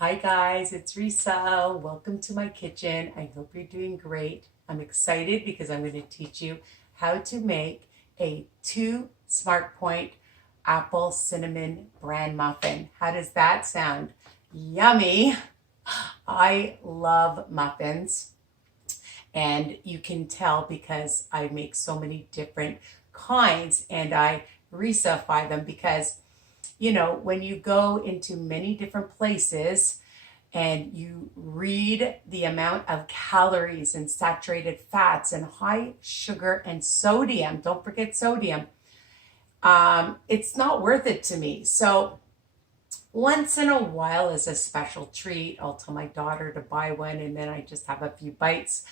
Hi guys, it's Risa. Welcome to my kitchen. I hope you're doing great. I'm excited because I'm going to teach you how to make a 2 SmartPoint apple cinnamon bran muffin. How does that sound? Yummy. I love muffins, and you can tell because I make so many different kinds and I Risify them because when you go into many different places and you read the amount of calories and saturated fats and high sugar and sodium, don't forget sodium, it's not worth it to me. So once in a while is a special treat. I'll tell my daughter to buy one and then I just have a few bites.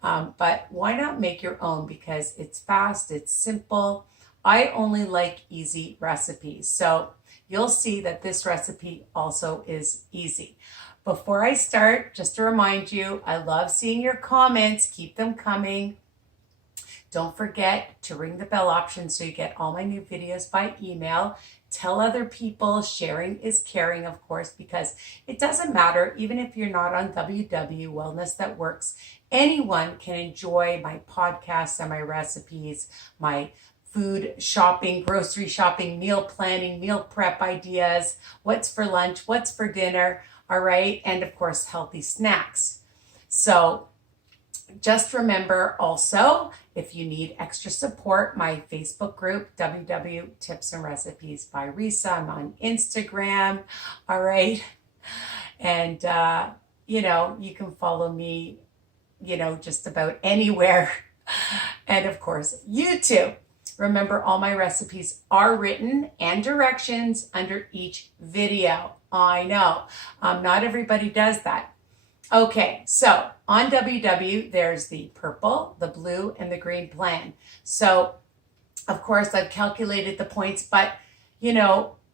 But why not make your own? Because it's fast, it's simple. I only like easy recipes. So you'll see that this recipe also is easy. Before I start, just to remind you, I love seeing your comments. Keep them coming. Don't forget to ring the bell option so you get all my new videos by email. Tell other people. Sharing is caring, of course, because it doesn't matter, even if you're not on WW Wellness That Works, anyone can enjoy my podcasts and my recipes, my food shopping, grocery shopping, meal planning, meal prep ideas, what's for lunch, what's for dinner, all right? And of course, healthy snacks. So just remember also, if you need extra support, my Facebook group, WW Tips and Recipes by Risa. I'm on Instagram, all right? And, you can follow me, just about anywhere. And of course, YouTube. Remember, all my recipes are written and directions under each video. I know, not everybody does that. Okay, so on WW, there's the purple, the blue, and the green plan. So, of course, I've calculated the points, but,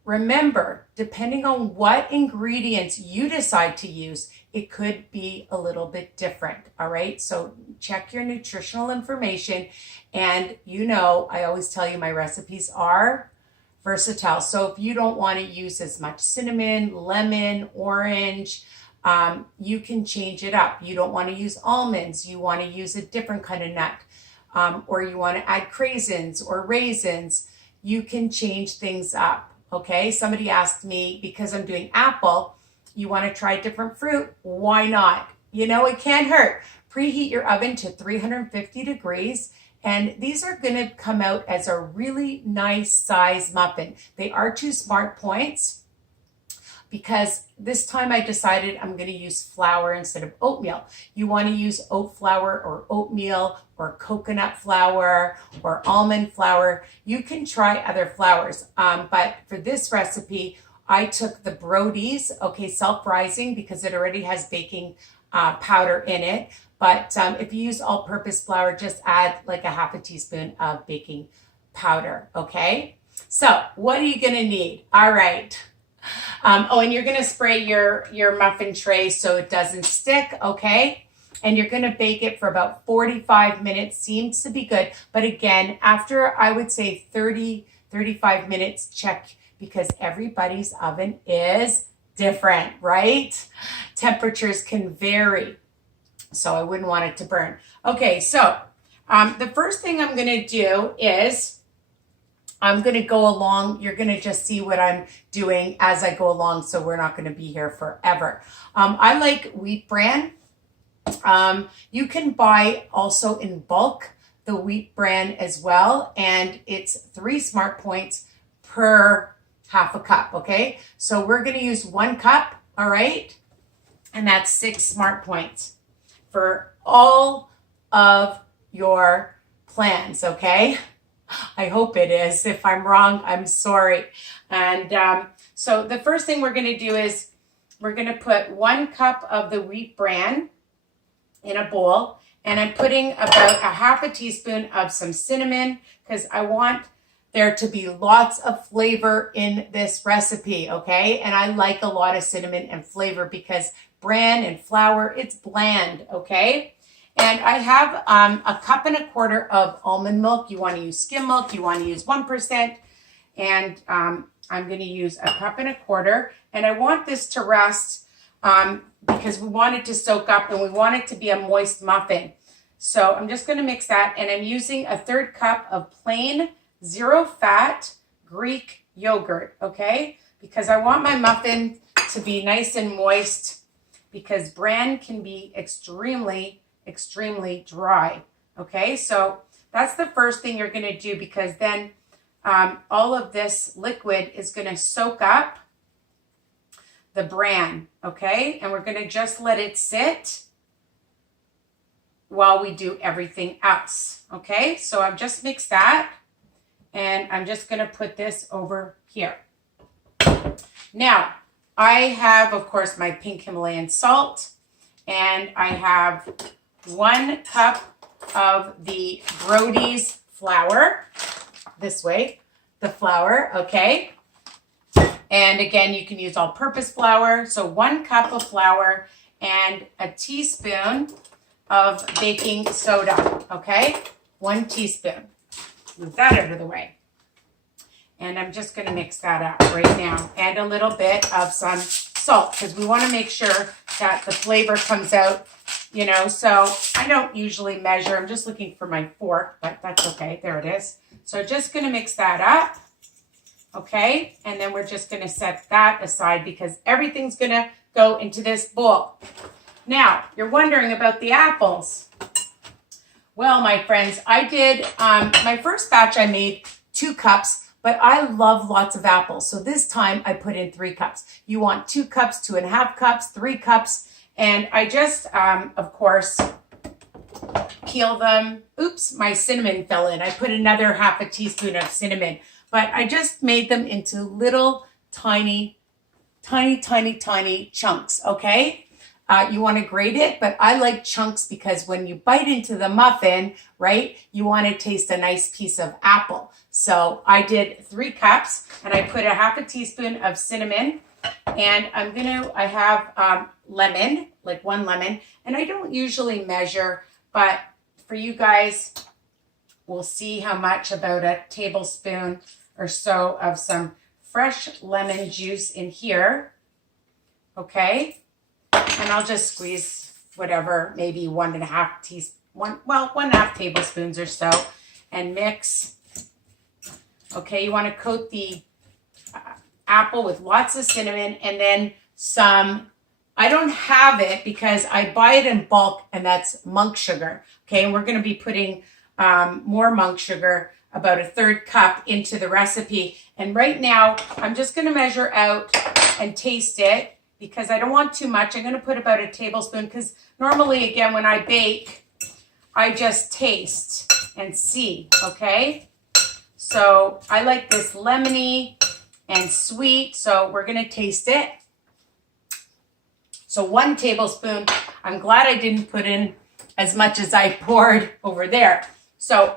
remember, depending on what ingredients you decide to use, it could be a little bit different, all right? So check your nutritional information, and I always tell you my recipes are versatile. So if you don't want to use as much cinnamon, lemon, orange, you can change it up. You don't want to use almonds. You want to use a different kind of nut, or you want to add craisins or raisins. You can change things up, okay? Somebody asked me, because I'm doing apple, you want to try different fruit? Why not? It can't hurt. Preheat your oven to 350 degrees. And these are going to come out as a really nice size muffin. They are 2 SmartPoints because this time I decided I'm going to use flour instead of oatmeal. You want to use oat flour or oatmeal or coconut flour or almond flour. You can try other flours. But for this recipe, I took the Brody's, self-rising, because it already has baking powder in it. But if you use all-purpose flour, just add like a half a teaspoon of baking powder, okay? So what are you gonna need? All right. And you're gonna spray your muffin tray so it doesn't stick, okay? And you're gonna bake it for about 45 minutes, seems to be good. But again, after I would say 35 minutes, check, because everybody's oven is different, right? Temperatures can vary. So I wouldn't want it to burn. Okay, so the first thing I'm going to do is I'm going to go along. You're going to just see what I'm doing as I go along, so we're not going to be here forever. I like wheat bran. You can buy also in bulk the wheat bran as well, and it's 3 SmartPoints per half a cup, okay? So we're going to use 1 cup, all right? And that's 6 SmartPoints for all of your plans, okay? I hope it is. If I'm wrong, I'm sorry. And so the first thing we're going to do is we're going to put 1 cup of the wheat bran in a bowl, and I'm putting about a half a teaspoon of some cinnamon because I want there to be lots of flavor in this recipe, okay? And I like a lot of cinnamon and flavor because bran and flour, it's bland, okay? And I have a cup and a quarter of almond milk. You want to use skim milk, you want to use 1%. And I'm going to use a cup and a quarter. And I want this to rest because we want it to soak up and we want it to be a moist muffin. So I'm just going to mix that, and I'm using a 1/3 cup of plain 0-fat Greek yogurt, okay? Because I want my muffin to be nice and moist, because bran can be extremely, extremely dry, okay? So that's the first thing you're going to do, because then all of this liquid is going to soak up the bran, okay? And we're going to just let it sit while we do everything else, okay? So I've just mixed that, and I'm just going to put this over here. Now, I have, of course, my pink Himalayan salt, and I have 1 cup of the Brody's flour, this way, the flour, okay? And again, you can use all-purpose flour. So 1 cup of flour and a teaspoon of baking soda, okay? 1 teaspoon. Move that out of the way. And I'm just going to mix that up right now. And a little bit of some salt, because we want to make sure that the flavor comes out, you know. So I don't usually measure. I'm just looking for my fork, but that's okay. There it is. So just going to mix that up, okay? And then we're just going to set that aside, because everything's going to go into this bowl. Now, you're wondering about the apples. Well, my friends, I did, my first batch I made 2 cups, but I love lots of apples. So this time I put in 3 cups. You want 2 cups, 2.5 cups, 3 cups. And I just, of course, peel them. Oops, my cinnamon fell in. I put another 1/2 teaspoon of cinnamon, but I just made them into little tiny chunks, okay? You want to grate it, but I like chunks, because when you bite into the muffin, right, you want to taste a nice piece of apple. So I did 3 cups, and I put a 1/2 teaspoon of cinnamon, and I have lemon, like 1 lemon, and I don't usually measure, but for you guys, we'll see how much, about a tablespoon or so of some fresh lemon juice in here, okay? And I'll just squeeze whatever, maybe 1.5 tablespoons or so, and mix. Okay, you want to coat the apple with lots of cinnamon, and then some, I don't have it because I buy it in bulk, and that's monk sugar. Okay, and we're going to be putting more monk sugar, about a 1/3 cup, into the recipe. And right now, I'm just going to measure out and taste it, because I don't want too much. I'm going to put about a tablespoon, because normally, again, when I bake, I just taste and see, okay? So I like this lemony and sweet, so we're going to taste it. So 1 tablespoon. I'm glad I didn't put in as much as I poured over there. So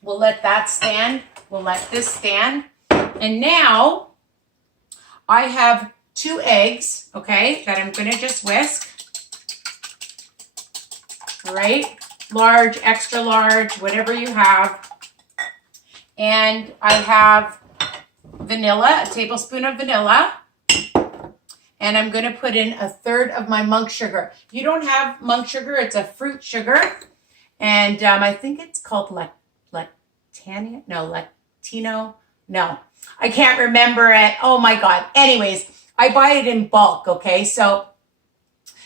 we'll let that stand. We'll let this stand. And now I have 2 eggs, okay, that I'm going to just whisk. All right, large, extra large, whatever you have. And I have vanilla, a tablespoon of vanilla. And I'm going to put in a 1/3 of my monk sugar. You don't have monk sugar, it's a fruit sugar. And I think it's called Latino. No, I can't remember it. Oh my God. Anyways, I buy it in bulk, okay? So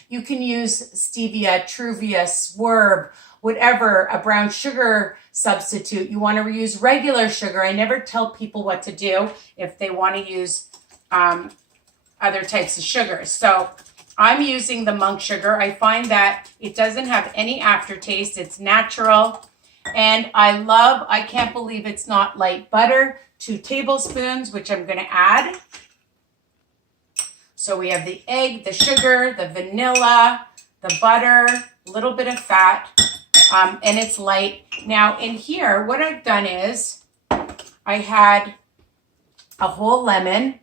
you can use stevia, Truvia, Swerve, whatever, a brown sugar substitute. You want to use regular sugar. I never tell people what to do if they want to use other types of sugars. So I'm using the monk sugar. I find that it doesn't have any aftertaste. It's natural. And I can't believe it's not light butter, 2 tablespoons, which I'm going to add. So we have the egg, the sugar, the vanilla, the butter, a little bit of fat, and it's light. Now in here, what I've done is I had a whole lemon,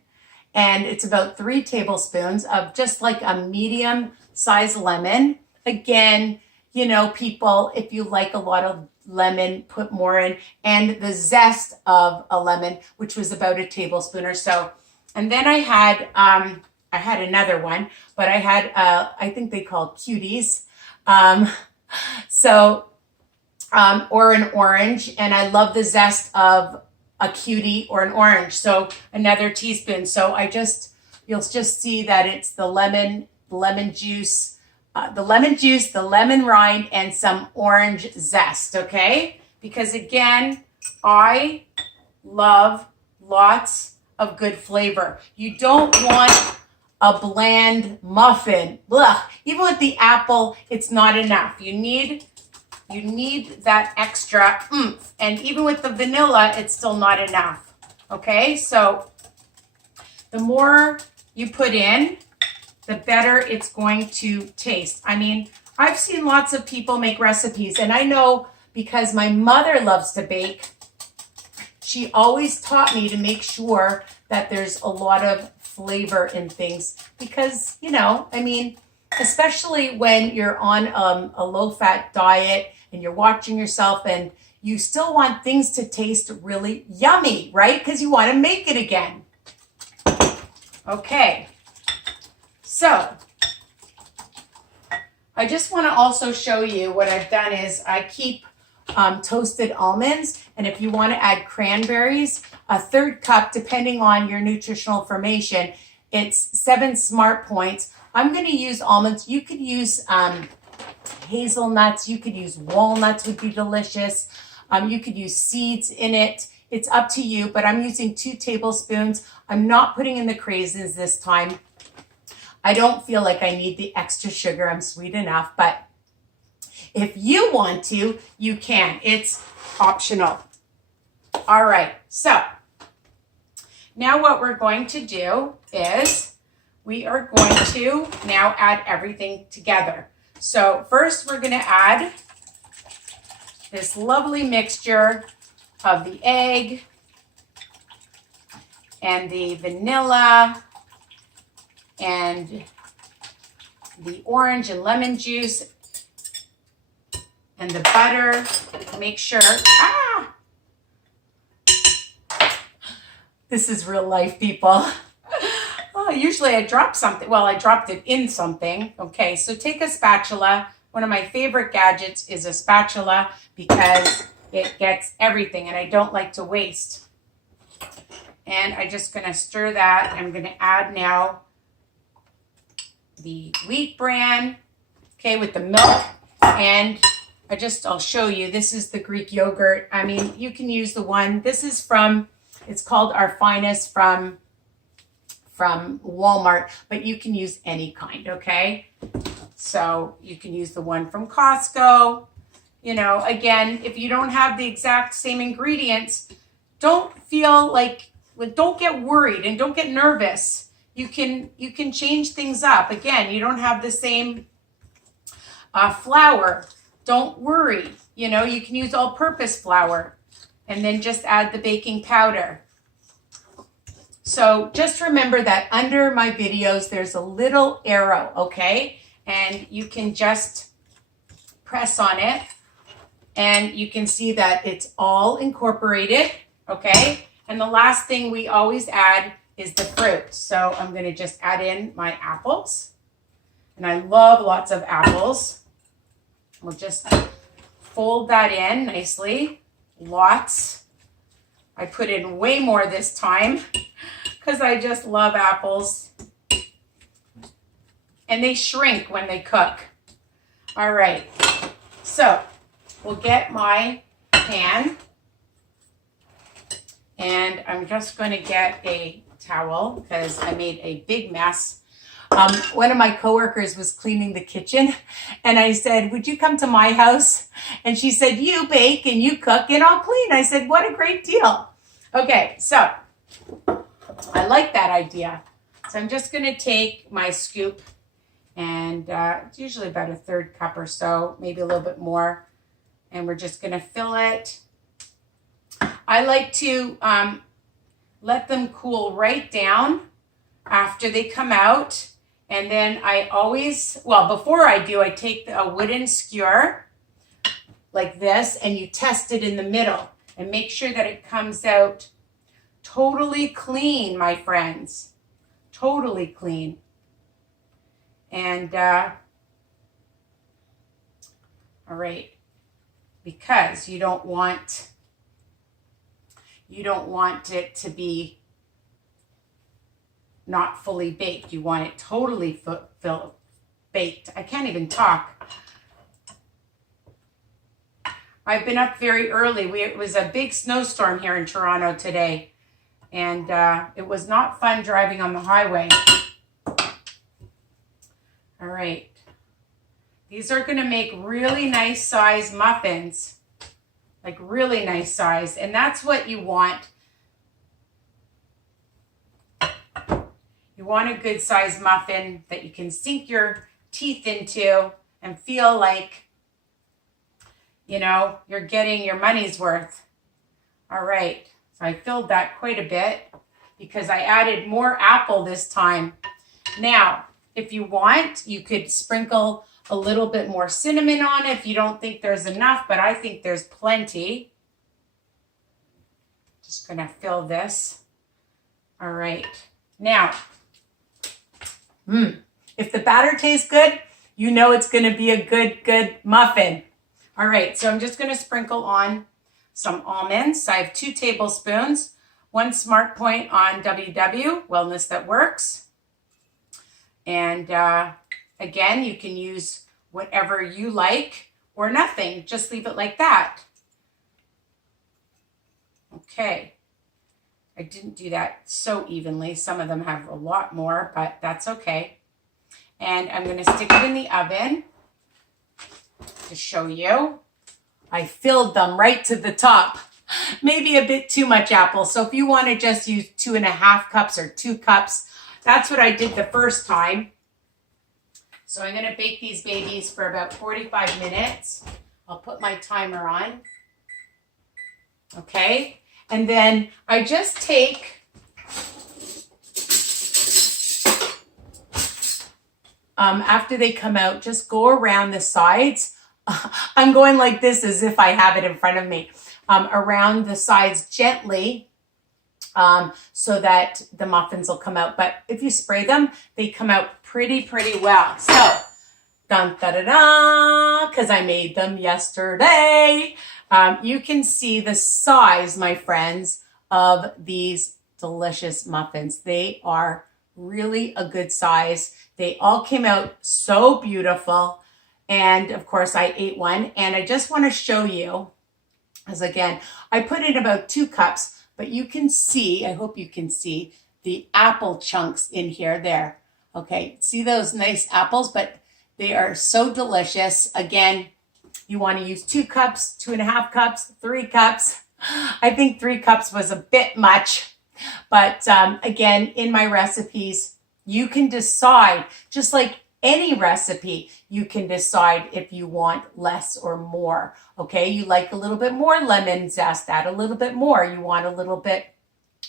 and it's about 3 tablespoons of just like a medium size lemon. Again, you know, people, if you like a lot of lemon, put more in, and the zest of a lemon, which was about a tablespoon or so. And then I had I had another one, but I had, I think they call cuties. Or an orange, and I love the zest of a cutie or an orange. So another teaspoon. So you'll just see that it's the lemon juice, the lemon rind, and some orange zest, okay? Because again, I love lots of good flavor. You don't want a bland muffin. Blah. Even with the apple, it's not enough. You need that extra oomph. And even with the vanilla, it's still not enough. Okay, so the more you put in, the better it's going to taste. I mean, I've seen lots of people make recipes, and I know because my mother loves to bake, she always taught me to make sure that there's a lot of flavor in things because, you know, I mean, especially when you're on a low-fat diet and you're watching yourself and you still want things to taste really yummy, right? Because you want to make it again. Okay, so I just want to also show you what I've done is I keep toasted almonds, and if you want to add cranberries, a 1/3 cup, depending on your nutritional information, it's 7 smart points. I'm going to use almonds. You could use hazelnuts. You could use walnuts, would be delicious. You could use seeds in it. It's up to you, but I'm using 2 tablespoons. I'm not putting in the craisins this time. I don't feel like I need the extra sugar. I'm sweet enough, but if you want to, you can. It's optional. All right, so now what we're going to do is we are going to now add everything together. So first we're going to add this lovely mixture of the egg and the vanilla and the orange and lemon juice and the butter. Make sure, this is real life, people. Oh, usually I drop something. Well, I dropped it in something. Okay, so take a spatula. One of my favorite gadgets is a spatula because it gets everything and I don't like to waste. And I'm just going to stir that. I'm going to add now the wheat bran, okay, with the milk. And I'll show you. This is the Greek yogurt. I mean, you can use the one. This is from, it's called Our Finest from Walmart, but you can use any kind, okay? So you can use the one from Costco. You know, again, if you don't have the exact same ingredients, don't feel like, don't get worried and don't get nervous. You can change things up. Again, you don't have the same flour. Don't worry. You know, you can use all-purpose flour and then just add the baking powder. So just remember that under my videos, there's a little arrow, okay? And you can just press on it and you can see that it's all incorporated, okay? And the last thing we always add is the fruit. So I'm going to just add in my apples. And I love lots of apples. We'll just fold that in nicely. Lots. I put in way more this time because I just love apples. And they shrink when they cook. All right. So we'll get my pan. And I'm just going to get a towel because I made a big mess. One of my coworkers was cleaning the kitchen and I said, would you come to my house? And she said, you bake and you cook and I'll clean. I said, what a great deal. Okay, so I like that idea. So I'm just going to take my scoop and it's usually about a 1/3 cup or so, maybe a little bit more. And we're just going to fill it. I like to let them cool right down after they come out. And then I always, well, before I do, I take a wooden skewer like this and you test it in the middle and make sure that it comes out totally clean, my friends. Totally clean. And, all right, because you don't want it to be not fully baked. You want it totally baked. I can't even talk. I've been up very early. It was a big snowstorm here in Toronto today, and it was not fun driving on the highway. All right. These are going to make really nice size muffins, like really nice size, and that's what you want. You want a good size muffin that you can sink your teeth into and feel like, you know, you're getting your money's worth. All right, so I filled that quite a bit because I added more apple this time. Now, if you want, you could sprinkle a little bit more cinnamon on it if you don't think there's enough, but I think there's plenty. Just gonna fill this. All right, now, if the batter tastes good, you know it's gonna be a good muffin. All right, so I'm just gonna sprinkle on some almonds. I have 2 tablespoons, 1 Smart Point on WW, Wellness That Works. And again, you can use whatever you like or nothing. Just leave it like that. Okay. I didn't do that so evenly. Some of them have a lot more, but that's okay. And I'm going to stick it in the oven to show you. I filled them right to the top. Maybe a bit too much apple. So if you want to just use 2.5 cups or 2 cups, that's what I did the first time. So I'm going to bake these babies for about 45 minutes. I'll put my timer on. Okay. And then I just take after they come out, just go around the sides. I'm going like this as if I have it in front of me. Around the sides gently so that the muffins will come out. But if you spray them, they come out pretty well. So, dun da da da, because I made them yesterday. You can see the size, my friends, of these delicious muffins. They are really a good size. They all came out so beautiful. And of course, I ate one. And I just want to show you, as again, I put in about 2 cups, but you can see, I hope you can see, the apple chunks in here there. Okay, see those nice apples, but they are so delicious. Again, you want to use 2 cups, 2.5 cups, 3 cups. I think 3 cups was a bit much, but again, in my recipes, you can decide, just like any recipe, you can decide if you want less or more. Okay, you like a little bit more lemon zest, add a little bit more. You want a little bit,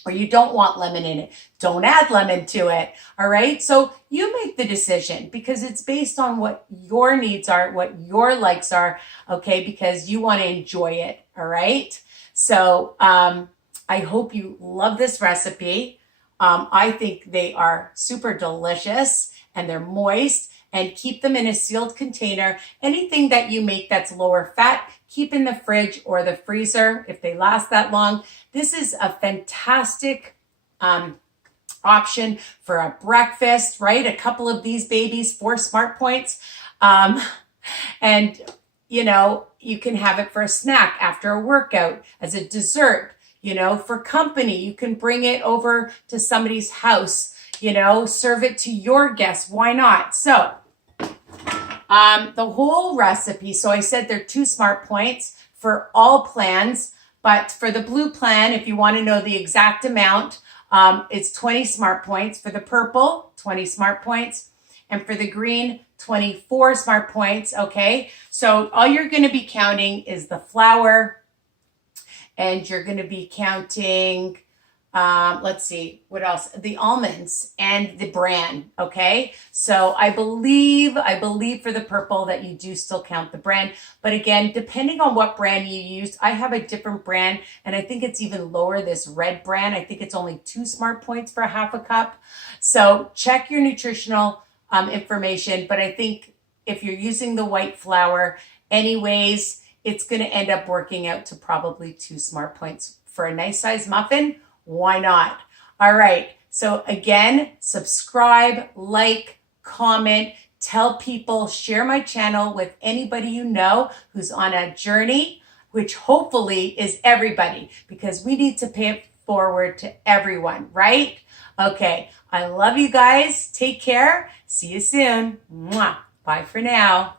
or you don't want lemon in it, don't add lemon to it. All right, so you make the decision because it's based on what your needs are, what your likes are, okay, because you want to enjoy it. All right, so I hope you love this recipe. I think they are super delicious and they're moist, and keep them in a sealed container. Anything that you make that's lower fat, keep in the fridge or the freezer if they last that long. This is a fantastic option for a breakfast, right? A couple of these babies, 4 Smart Points. And, you know, you can have it for a snack after a workout, as a dessert, you know, for company. You can bring it over to somebody's house, you know, serve it to your guests. Why not? So the whole recipe, so I said they're 2 Smart Points for all plans, but for the blue plan, if you want to know the exact amount, it's 20 Smart Points. For the purple, 20 Smart Points. And for the green, 24 Smart Points, okay? So all you're going to be counting is the flour, and you're going to be counting, let's see, what else? The almonds and the bran, okay? So I believe for the purple that you do still count the bran. But again, depending on what brand you use, I have a different brand, and I think it's even lower, this red brand. I think it's only 2 Smart Points for 1/2 cup. So check your nutritional information, but I think if you're using the white flour anyways, it's going to end up working out to probably 2 smart points for a nice size muffin. Why not? All right. So again, subscribe, like, comment, tell people, share my channel with anybody you know who's on a journey, which hopefully is everybody, because we need to pay it forward to everyone, right? Okay. I love you guys. Take care. See you soon. Mwah. Bye for now.